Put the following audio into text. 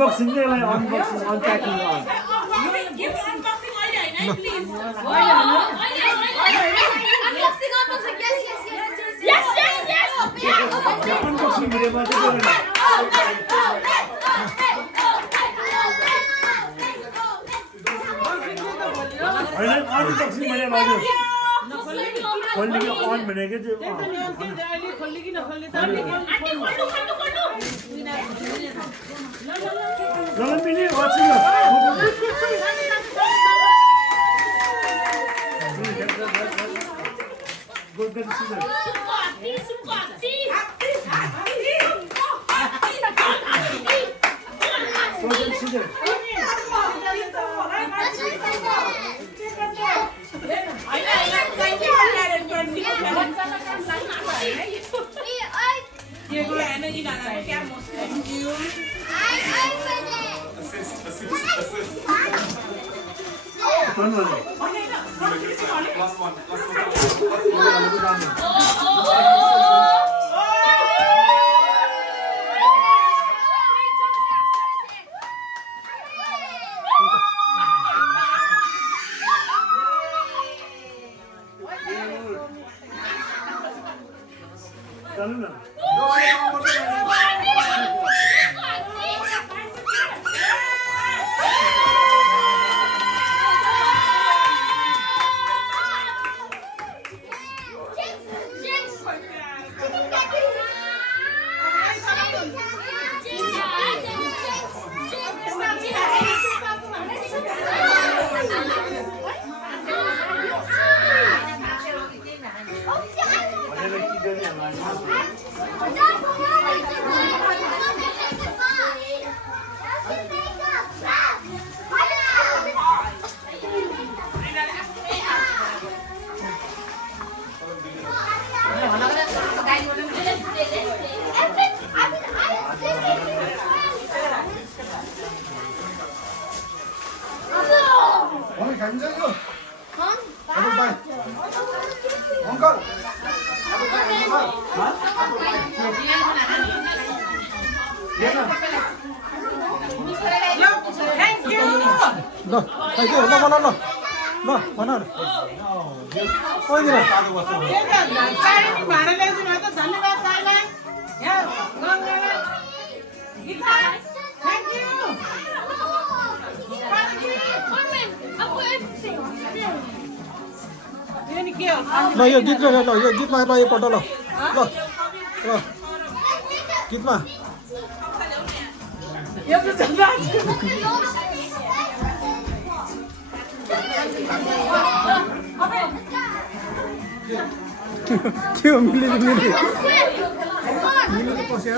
unboxing dia lah, unboxing, unpacking lah. Give unboxing idea, please. Unboxing, yes. Unboxing video macam tu. Ada unboxing mana bagus? खोलने के on बनेगा जो चलो मिली watching good good season ल यो गीत ल यो गीतमा ल यो पल्ट ल गीतमा के हो मिली पस्या